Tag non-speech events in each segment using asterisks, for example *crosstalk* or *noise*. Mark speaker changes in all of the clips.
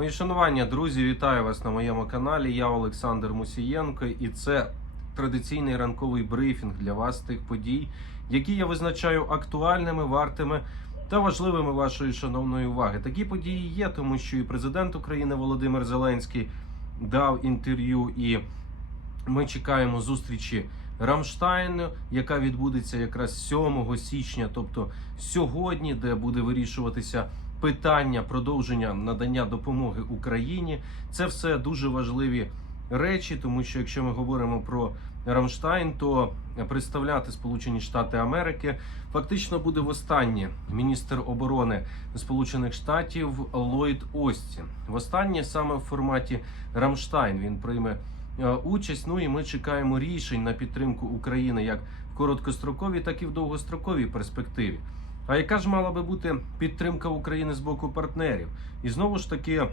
Speaker 1: Мої шанування, друзі, вітаю вас на моєму каналі. Я Олександр Мусієнко, і це традиційний ранковий брифінг для вас тих подій, які я визначаю актуальними, вартими та важливими вашої шановної уваги. Такі події є, тому що і президент України Володимир Зеленський дав інтерв'ю, і ми чекаємо зустрічі Рамштайну, яка відбудеться якраз 7 січня, тобто сьогодні, де буде вирішуватися питання продовження надання допомоги Україні. Це все дуже важливі речі, тому що якщо ми говоримо про Рамштайн, то представляти Сполучені Штати Америки фактично буде востаннє міністр оборони Сполучених Штатів Ллойд Остін. Востаннє саме в форматі Рамштайн він прийме е, участь. Ну і ми чекаємо рішень на підтримку України як в короткостроковій, так і в довгостроковій перспективі. А яка ж мала би бути підтримка України з боку партнерів? І знову ж таки,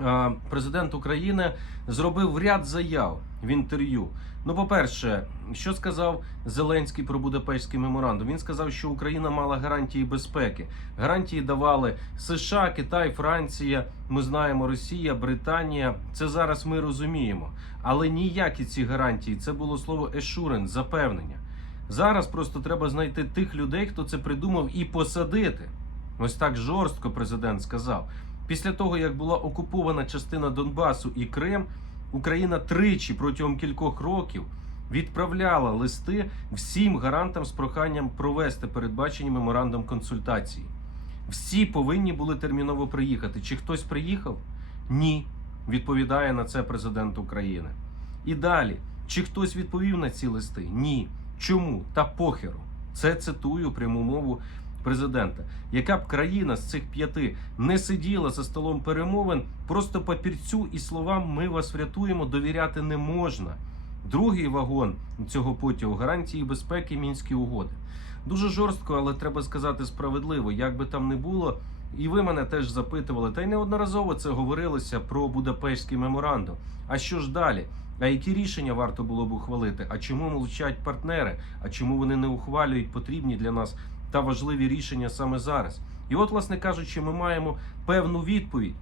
Speaker 1: е, президент України зробив ряд заяв в інтерв'ю. Ну, по-перше, що сказав Зеленський про Будапештський меморандум? Він сказав, що Україна мала гарантії безпеки. Гарантії давали США, Китай, Франція. Ми знаємо Росія, Британія. Це зараз ми розуміємо. Але ніякі ці гарантії це було слово assurance, запевнення. Зараз просто треба знайти тих людей, хто це придумав, і посадити. Ось так жорстко президент сказав. Після того, як була окупована частина Донбасу і Крим, Україна тричі протягом кількох років відправляла листи всім гарантам з проханням провести передбачені меморандум консультації. Всі повинні були терміново приїхати. Чи хтось приїхав? Ні. Відповідає на це президент України. І далі, чи хтось відповів на ці листи? Ні. Чому? Та похеру. Це цитую пряму мову президента. Яка б країна з цих п'яти не сиділа за столом перемовин, просто папірцю і словам ми вас врятуємо, довіряти не можна. Другий вагон цього потягу гарантії безпеки мінські угоди. Дуже жорстко, але треба сказати справедливо, як би там не було. І ви мене теж запитували, та й неодноразово це говорилося про Будапештський меморандум. А що ж далі? А які рішення варто було б ухвалити? А чому мовчать партнери? А чому вони не ухвалюють потрібні для нас та важливі рішення саме зараз? І от, власне кажучи, ми маємо певну відповідь,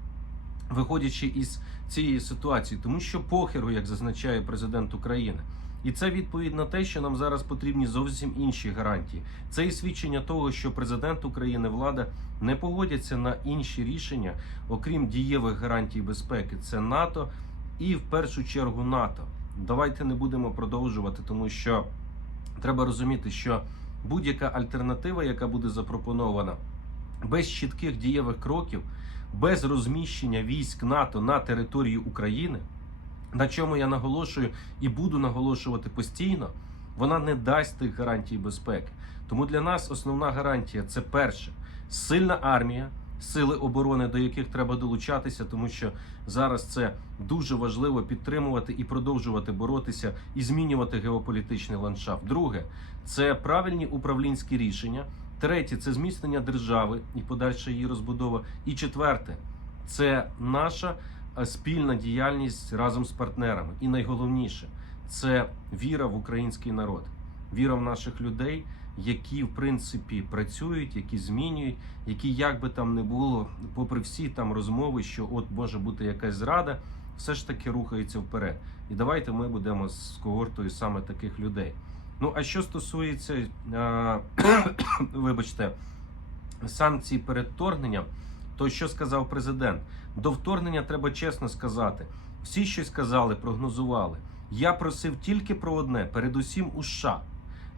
Speaker 1: виходячи із цієї ситуації, тому що похеру, як зазначає президент України. І це відповідь на те, що нам зараз потрібні зовсім інші гарантії. Це і свідчення того, що президент України, влада не погодяться на інші рішення, окрім дієвих гарантій безпеки. Це НАТО і в першу чергу НАТО. Давайте не будемо продовжувати, тому що треба розуміти, що будь-яка альтернатива, яка буде запропонована без чітких дієвих кроків, без розміщення військ НАТО на території України, на чому я наголошую і буду наголошувати постійно, вона не дасть тих гарантій безпеки. Тому для нас основна гарантія це перше сильна армія, сили оборони, до яких треба долучатися, тому що зараз це дуже важливо підтримувати і продовжувати боротися і змінювати геополітичний ландшафт. Друге це правильні управлінські рішення. Третє це зміцнення держави і подальша її розбудова. І четверте це наша е, спільна діяльність разом з партнерами. І найголовніше це віра в український народ, віра в наших людей, які в принципі працюють, які змінюють, які як би там не було, попри всі там розмови, що от може бути якась зрада, все ж таки рухаються вперед. І давайте ми будемо з когортою саме таких людей. Ну а що стосується, е, *coughs* вибачте, санкцій перед вторгненням, то що сказав президент? До вторгнення треба чесно сказати. Всі щось казали, прогнозували. Я просив тільки про одне, передусім у США.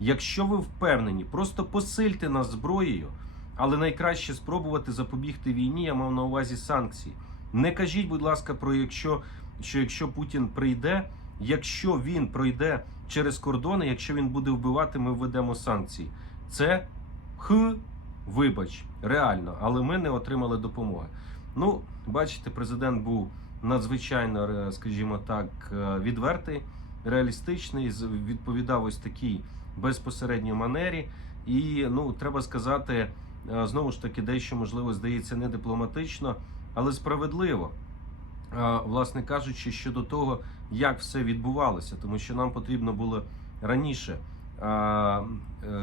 Speaker 1: Якщо ви впевнені, просто посильте нас зброєю, але найкраще спробувати запобігти війні. Я мав на увазі санкції. Не кажіть, будь ласка, про якщо що якщо Путін прийде, якщо він пройде через кордони, якщо він буде вбивати, ми введемо санкції. Це х, вибач, реально, але ми не отримали допомоги. Ну, бачите, президент був надзвичайно, е, скажімо так, е, відвертий, реалістичний, відповідав ось такій безпосередній манері. І ну, треба сказати, е, знову ж таки, дещо можливо здається не дипломатично, але справедливо. Е, Власне кажучи, щодо того, як все відбувалося, тому що нам потрібно було раніше е,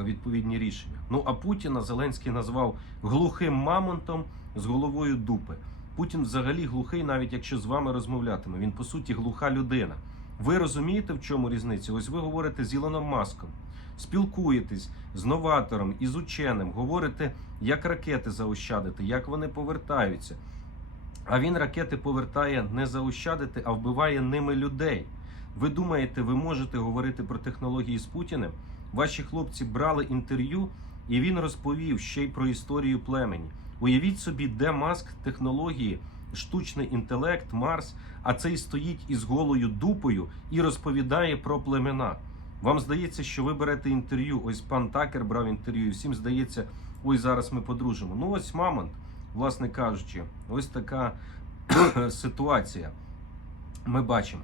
Speaker 1: відповідні рішення. Ну а Путіна Зеленський назвав глухим мамонтом з головою дупи. Путін взагалі глухий, навіть якщо з вами розмовлятиме. Він по суті глуха людина. Ви розумієте, в чому різниця? Ось ви говорите з Ілоном Маском, спілкуєтесь з новатором і з ученим, говорите, як ракети заощадити, як вони повертаються. А він ракети повертає не заощадити, а вбиває ними людей. Ви думаєте, ви можете говорити про технології з Путіним? Ваші хлопці брали інтерв'ю, і він розповів ще й про історію племені. Уявіть собі, де маск технології, штучний інтелект, Марс, а цей стоїть із голою дупою і розповідає про племена. Вам здається, що ви берете інтерв'ю. Ось пан Такер брав інтерв'ю, і всім здається, ось зараз ми подружимо. Ну ось мамонт, власне кажучи, ось така *coughs* ситуація. Ми бачимо.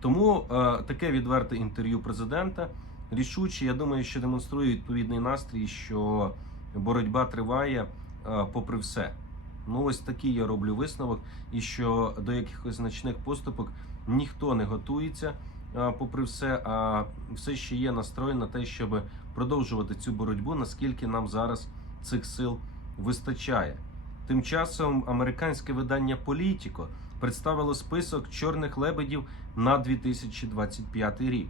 Speaker 1: Тому е, таке відверте інтерв'ю президента рішуче, я думаю, що демонструє відповідний настрій, що боротьба триває е, попри все. Ну, ось такий я роблю висновок, і що до якихось значних поступок ніхто не готується, попри все, а все ще є настрой на те, щоб продовжувати цю боротьбу, наскільки нам зараз цих сил вистачає. Тим часом американське видання Політіко представило список чорних лебедів на 2025 рік.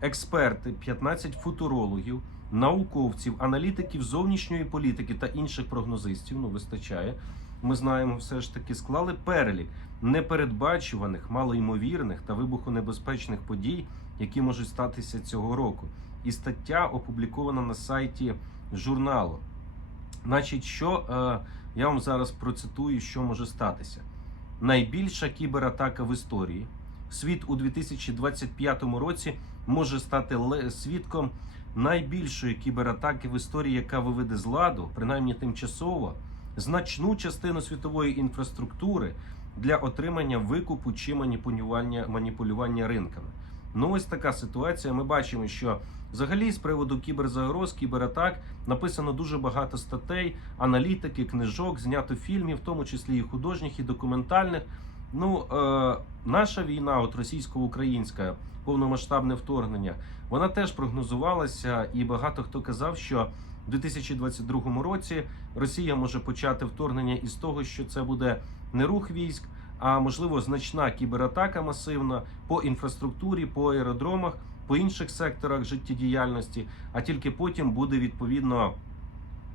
Speaker 1: Експерти, 15 футурологів, науковців, аналітиків зовнішньої політики та інших прогнозистів, ну вистачає. Ми знаємо, все ж таки склали перелік непередбачуваних, малоймовірних та вибухонебезпечних подій, які можуть статися цього року. І стаття опублікована на сайті журналу. Значить, що е, я вам зараз процитую, що може статися. Найбільша кібератака в історії. Світ у 2025 році може стати свідком найбільшої кібератаки в історії, яка виведе з ладу, принаймні тимчасово, значну частину світової інфраструктури для отримання викупу чи маніпулювання, маніпулювання ринками. Ну, ось така ситуація. Ми бачимо, що взагалі з приводу кіберзагроз, кібератак написано дуже багато статей, аналітики, книжок, знято фільмів, в тому числі і художніх, і документальних. Ну, е, наша війна, от російсько-українська, повномасштабне вторгнення, вона теж прогнозувалася, і багато хто казав, що в 2022 році Росія може почати вторгнення із того, що це буде не рух військ, а можливо значна кібератака масивна по інфраструктурі, по аеродромах, по інших секторах життєдіяльності, а тільки потім буде відповідно,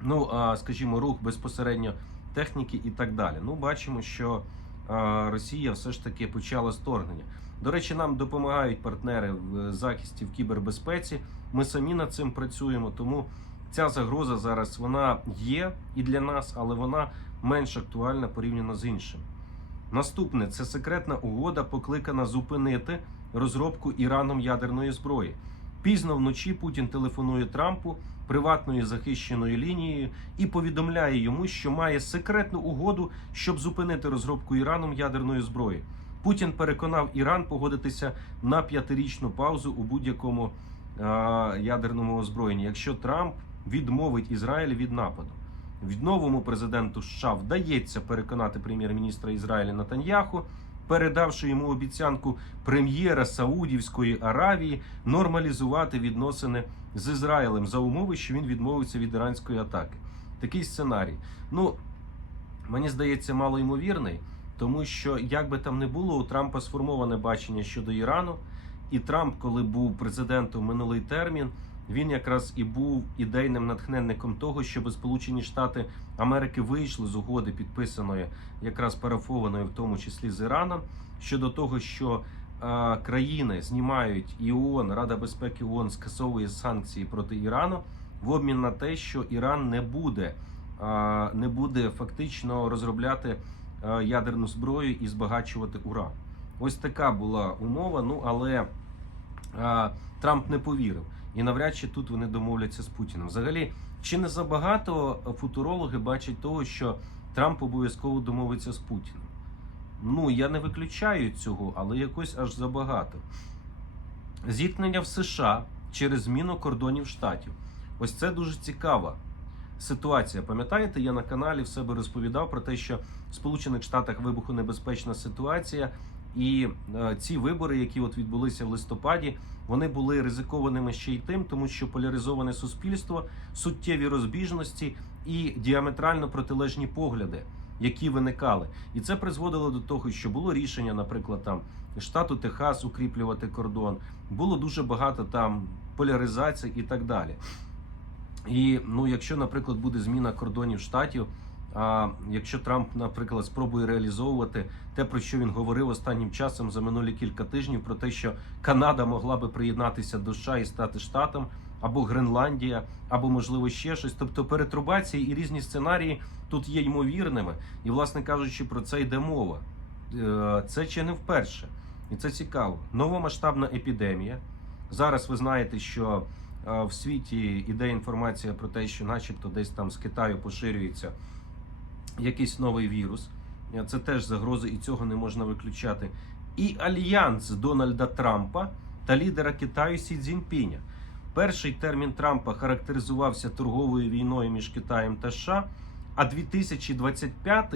Speaker 1: ну скажімо, рух безпосередньо техніки і так далі. Ну, бачимо, що Росія все ж таки почала вторгнення. До речі, нам допомагають партнери в захисті в кібербезпеці. Ми самі над цим працюємо, тому ця загроза зараз вона є і для нас, але вона менш актуальна порівняно з іншим. Наступне це секретна угода, покликана зупинити розробку Іраном ядерної зброї. Пізно вночі Путін телефонує Трампу приватною захищеною лінією і повідомляє йому, що має секретну угоду, щоб зупинити розробку Іраном ядерної зброї. Путін переконав Іран погодитися на п'ятирічну паузу у будь-якому ядерному озброєнні, якщо Трамп відмовить Ізраїль від нападу. Від новому президенту США вдається переконати прем'єр-міністра Ізраїля Натаньяху, передавши йому обіцянку прем'єра Саудівської Аравії нормалізувати відносини з Ізраїлем за умови, що він відмовиться від іранської атаки. Такий сценарій. Ну мені здається, мало ймовірний, тому що як би там не було, у Трампа сформоване бачення щодо Ірану, і Трамп, коли був президентом минулий термін. Він якраз і був ідейним натхненником того, щоб Сполучені Штати Америки вийшли з угоди, підписаної якраз парафованої, в тому числі з Іраном, щодо того, що е, країни знімають і ООН, Рада безпеки ООН скасовує санкції проти Ірану в обмін на те, що Іран не буде, е, не буде фактично розробляти е, ядерну зброю і збагачувати уран. Ось така була умова. Ну але е, Трамп не повірив. І навряд чи тут вони домовляться з Путіним. Взагалі, чи не забагато футурологи бачать того, що Трамп обов'язково домовиться з Путіним? Ну я не виключаю цього, але якось аж забагато. Зіткнення в США через зміну кордонів штатів. Ось це дуже цікава ситуація. Пам'ятаєте, я на каналі в себе розповідав про те, що в Сполучених Штатах вибухонебезпечна ситуація, і е, ці вибори, які от відбулися в листопаді, вони були ризикованими ще й тим, тому що поляризоване суспільство, суттєві розбіжності і діаметрально протилежні погляди які виникали. І це призводило до того, що було рішення, наприклад, там штату Техас укріплювати кордон. Було дуже багато там поляризацій і так далі. І ну, якщо, наприклад, буде зміна кордонів штатів, а якщо Трамп, наприклад, спробує реалізовувати те, про що він говорив останнім часом за минулі кілька тижнів, про те, що Канада могла би приєднатися до США і стати штатом, або Гренландія, або можливо ще щось. Тобто перетрубації і різні сценарії тут є ймовірними. І, власне кажучи, про це йде мова. Е, Це чи не вперше, і це цікаво. Новомасштабна епідемія. Зараз ви знаєте, що е, в світі іде інформація про те, що, начебто, десь там з Китаю поширюється якийсь новий вірус. Е, Це теж загрози, і цього не можна виключати. І альянс Дональда Трампа та лідера Китаю Сі Цзіньпіня. Перший термін Трампа характеризувався торговою війною між Китаєм та США. А 2025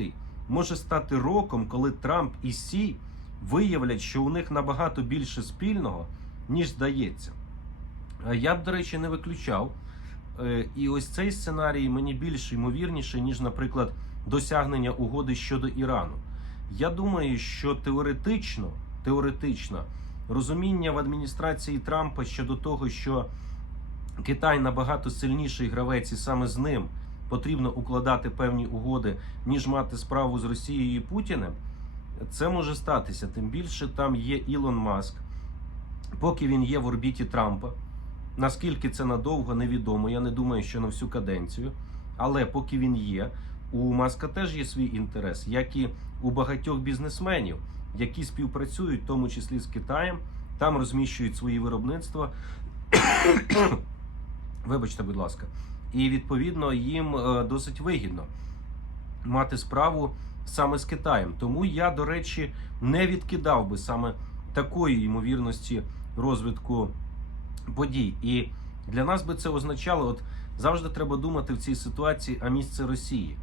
Speaker 1: може стати роком, коли Трамп і Сі виявлять, що у них набагато більше спільного, ніж здається. Е, Я б, до речі, не виключав. Е, І ось цей сценарій мені більш ймовірніше, ніж, наприклад, досягнення угоди щодо Ірану. Я думаю, що теоретично, теоретично розуміння в адміністрації Трампа щодо того, що Китай набагато сильніший гравець, і саме з ним потрібно укладати певні угоди, ніж мати справу з Росією і Путіним. Це може статися. Тим більше там є Ілон Маск, поки він є в орбіті Трампа. Наскільки це надовго, невідомо. Я не думаю, що на всю каденцію. Але поки він є, у Маска теж є свій інтерес, як і у багатьох бізнесменів, які співпрацюють, в тому числі з Китаєм, там розміщують свої виробництва. *coughs* Вибачте, будь ласка, і відповідно їм е, досить вигідно мати справу саме з Китаєм. Тому я, до речі, не відкидав би саме такої ймовірності розвитку подій. І для нас би це означало, от завжди треба думати в цій ситуації, а місце Росії.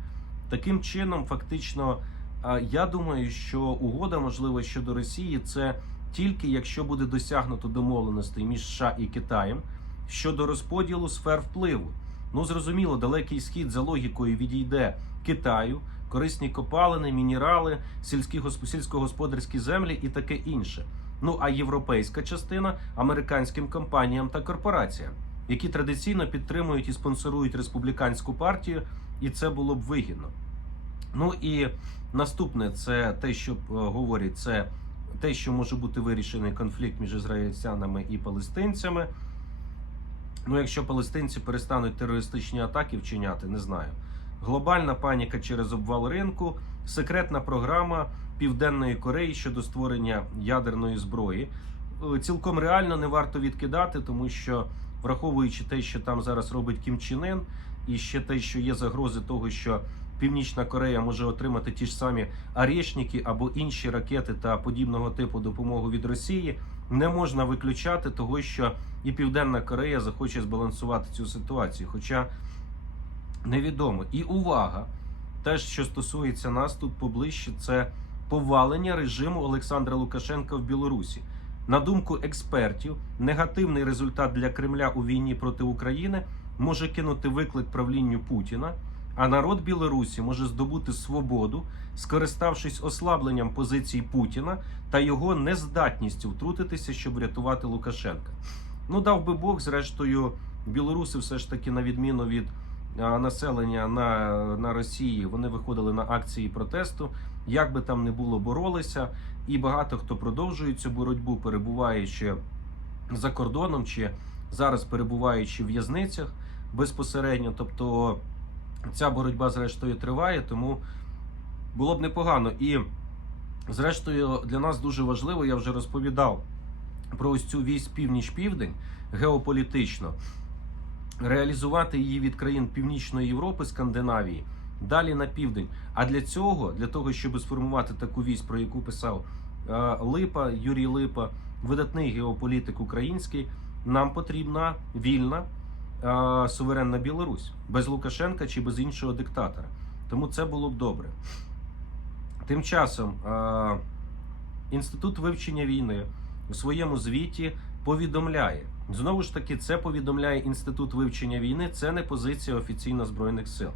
Speaker 1: Таким чином, фактично, я думаю, що угода, можливо, щодо Росії, це тільки якщо буде досягнуто домовленостей між США і Китаєм щодо розподілу сфер впливу. Ну, зрозуміло, далекий схід за логікою відійде Китаю, корисні копалини, мінерали, сільські госп- сільськогосподарські землі і таке інше. Ну а європейська частина американським компаніям та корпораціям, які традиційно підтримують і спонсорують республіканську партію, і це було б вигідно. Ну і наступне це те, що е, говорять, це те, що може бути вирішений конфлікт між ізраїльтянами і палестинцями. Ну, якщо палестинці перестануть терористичні атаки вчиняти, не знаю. Глобальна паніка через обвал ринку, секретна програма Південної Кореї щодо створення ядерної зброї. Е, Цілком реально не варто відкидати, тому що враховуючи те, що там зараз робить Кім Чен Ын, і ще те, що є загрози того, що Північна Корея може отримати ті ж самі Арєшніки або інші ракети та подібного типу допомогу від Росії, не можна виключати того, що і Південна Корея захоче збалансувати цю ситуацію. Хоча невідомо. І увага, те, що стосується нас тут поближче, це повалення режиму Олександра Лукашенка в Білорусі. На думку експертів, негативний результат для Кремля у війні проти України може кинути виклик правлінню Путіна. А народ Білорусі може здобути свободу, скориставшись ослабленням позицій Путіна та його нездатністю втрутитися, щоб рятувати Лукашенка. Ну, дав би Бог, зрештою, білоруси все ж таки, на відміну від населення на, на Росії, вони виходили на акції протесту. Як би там не було, боролися, і багато хто продовжує цю боротьбу, перебуваючи за кордоном чи зараз перебуваючи в в'язницях безпосередньо. Тобто ця боротьба, зрештою, триває, тому було б непогано. І, зрештою, для нас дуже важливо, я вже розповідав про ось цю вісь північ-південь геополітично, реалізувати її від країн Північної Європи, Скандинавії, далі на південь. А для цього, для того, щоб сформувати таку вісь, про яку писав е, Липа, Юрій Липа, видатний геополітик український, нам потрібна вільна суверенна Білорусь без Лукашенка чи без іншого диктатора. Тому це було б добре. Тим часом Інститут вивчення війни у своєму звіті повідомляє. Знову ж таки, це повідомляє Інститут вивчення війни, це не позиція офіційно Збройних сил.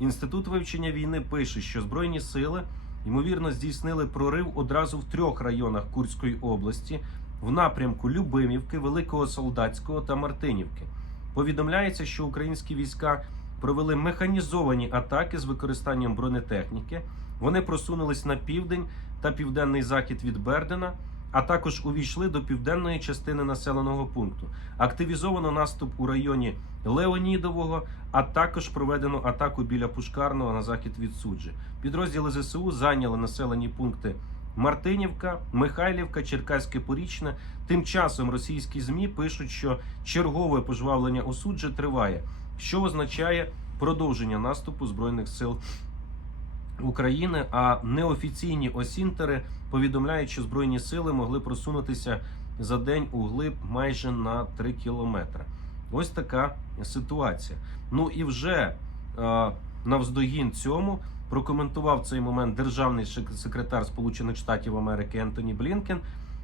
Speaker 1: Інститут вивчення війни пише, що збройні сили ймовірно здійснили прорив одразу в трьох районах Курської області в напрямку Любимівки, Великого Солдатського та Мартинівки. Повідомляється, що українські війська провели механізовані атаки з використанням бронетехніки. Вони просунулись на південь та південний захід від Бердена, а також увійшли до південної частини населеного пункту. Активізовано наступ у районі Леонідового, а також проведено атаку біля Пушкарного на захід від Суджі. Підрозділи ЗСУ зайняли населені пункти Мартинівка, Михайлівка, Черкаське Порічне. Тим часом російські змі пишуть, що чергове пожвавлення у суджі триває, що означає продовження наступу збройних сил України. А неофіційні осінтери повідомляють, що збройні сили могли просунутися за день у глиб майже на 3 кілометри. Ось така ситуація. Ну і вже е, навздогін цьому прокоментував цей момент державний секретар Сполучених Штатів Америки Ентоні Блінкен,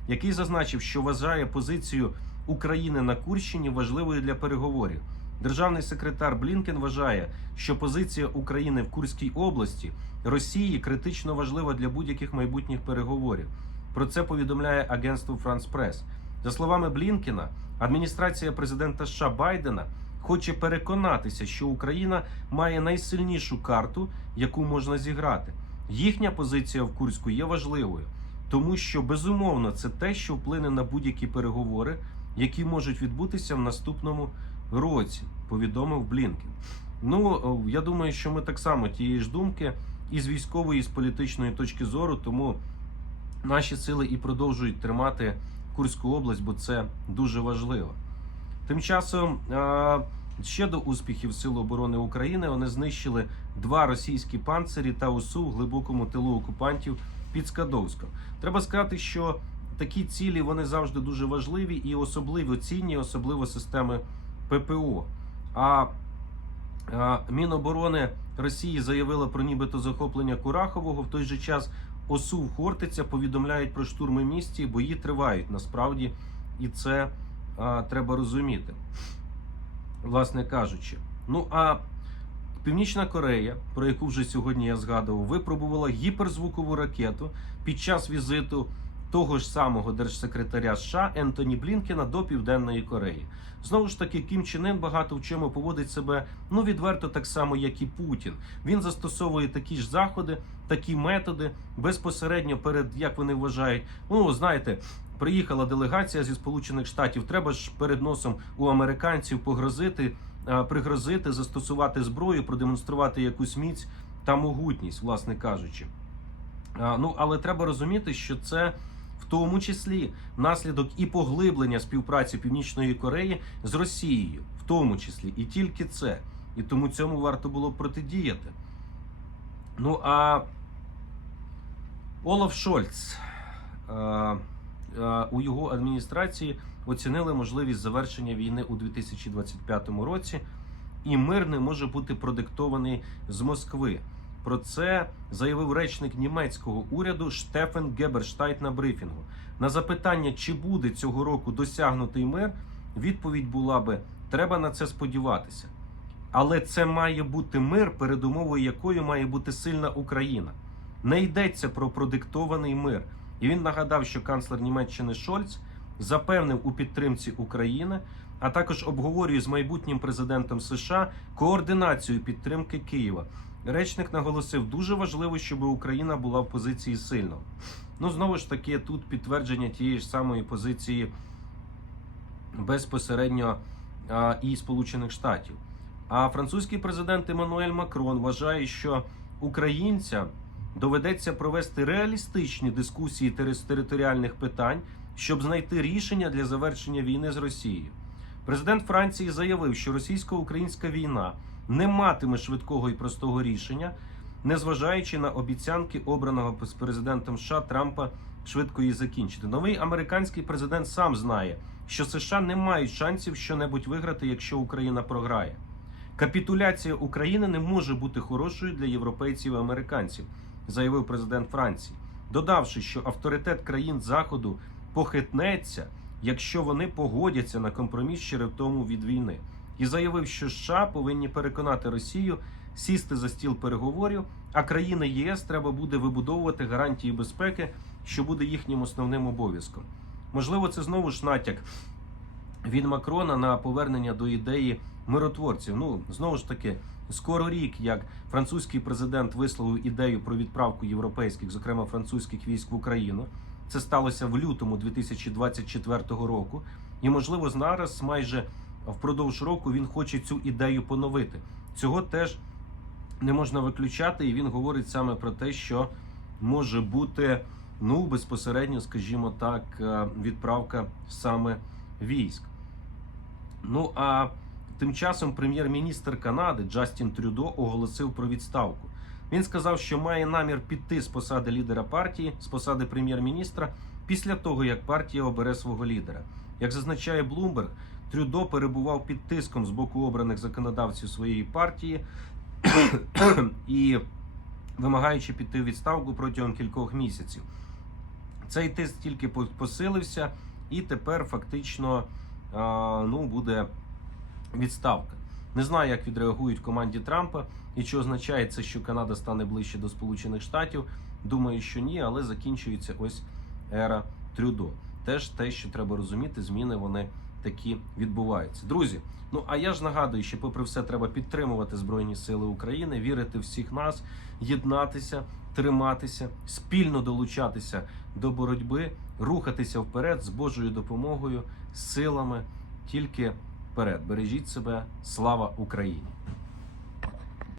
Speaker 1: який зазначив, що вважає позицію України на Курщині важливою для переговорів. Державний секретар Блінкен вважає, що позиція України в Курській області Росії критично важлива для будь-яких майбутніх переговорів. Про це повідомляє агентство France Press. За словами Блінкена, адміністрація президента США Байдена хоче переконатися, що Україна має найсильнішу карту, яку можна зіграти. Їхня позиція в Курську є важливою, тому що безумовно це те, що вплине на будь-які переговори, які можуть відбутися в наступному році, повідомив Блінкен. Ну я думаю, що ми так само тієї ж думки і з військової, і з політичної точки зору, тому наші сили і продовжують тримати Курську область, бо це дуже важливо. Тим часом ще до успіхів Сил оборони України вони знищили два російські панцирі та УСУ в глибокому тилу окупантів під Скадовськом. Треба сказати, що такі цілі вони завжди дуже важливі і особливо цінні, особливо системи ППО. А, а Міноборони Росії заявила про нібито захоплення Курахового. В той же час ОСУ Хортиця повідомляють про штурми місті. Бої тривають насправді, і це треба розуміти, власне кажучи. Ну а Північна Корея, про яку вже сьогодні я згадував, випробувала гіперзвукову ракету під час візиту того ж самого держсекретаря США Ентоні Блінкена до Південної Кореї. Знову ж таки, Кім Чен Ын багато в чому поводить себе ну відверто так само, як і Путін. Він застосовує такі ж заходи, такі методи безпосередньо перед як вони вважають. Ну знаєте, приїхала делегація зі Сполучених Штатів. Треба ж перед носом у американців погрозити, пригрозити, застосувати зброю, продемонструвати якусь міць та могутність, власне кажучи. Ну але треба розуміти, що це в тому числі наслідок і поглиблення співпраці Північної Кореї з Росією, в тому числі, і тільки це. І тому цьому варто було протидіяти. Ну а Олаф Шольц е, е, у його адміністрації оцінили можливість завершення війни у 2025 році, і мир не може бути продиктований з Москви. Про це заявив речник німецького уряду Штефен Геберштайт на брифінгу. На запитання, чи буде цього року досягнутий мир, відповідь була би: треба на це сподіватися. Але це має бути мир, передумовою якої має бути сильна Україна. Не йдеться про продиктований мир. І він нагадав, що канцлер Німеччини Шольц запевнив у підтримці України, а також обговорює з майбутнім президентом США координацію підтримки Києва. Речник наголосив, дуже важливо, щоб Україна була в позиції сильного. Ну знову ж таки, тут підтвердження тієї ж самої позиції безпосередньо а, і Сполучених Штатів. А французький президент Еммануель Макрон вважає, що українцям доведеться провести реалістичні дискусії територіальних питань, щоб знайти рішення для завершення війни з Росією. Президент Франції заявив, що російсько-українська війна не матиме швидкого і простого рішення, незважаючи на обіцянки обраного з президентом США Трампа швидко її закінчити. Новий американський президент сам знає, що США не мають шансів щонебудь виграти, якщо Україна програє. Капітуляція України не може бути хорошою для європейців і американців, заявив президент Франції, додавши, що авторитет країн Заходу похитнеться, якщо вони погодяться на компроміс ще ревтому від війни, і заявив, що США повинні переконати Росію сісти за стіл переговорів, а країни ЄС треба буде вибудовувати гарантії безпеки, що буде їхнім основним обов'язком. Можливо, це знову ж натяк від Макрона на повернення до ідеї миротворців. Ну знову ж таки, скоро рік, як французький президент висловив ідею про відправку європейських, зокрема французьких військ в Україну. Це сталося в лютому 2024 року. І можливо, зараз, майже впродовж року, він хоче цю ідею поновити. Цього теж не можна виключати, і він говорить саме про те, що може бути ну безпосередньо, скажімо так, е, відправка саме військ. Ну а тим часом прем'єр-міністр Канади Джастін Трюдо оголосив про відставку. Він сказав, що має намір піти з посади лідера партії, з посади прем'єр-міністра, після того як партія обере свого лідера. Як зазначає Блумберг, Трюдо перебував під тиском з боку обраних законодавців своєї партії *coughs* і вимагаючи піти у відставку протягом кількох місяців. Цей тиск тільки посилився, і тепер фактично ну, буде відставка. Не знаю, як відреагують в команді Трампа і чи означає це, що Канада стане ближче до Сполучених Штатів. Думаю, що ні, але закінчується ось ера Трюдо. Теж те, що треба розуміти, зміни вони такі відбуваються. Друзі, ну а я ж нагадую, що попри все треба підтримувати Збройні Сили України, вірити всіх нас, єднатися, триматися, спільно долучатися до боротьби, рухатися вперед з Божою допомогою, силами, тільки вперед. Бережіть себе, слава Україні!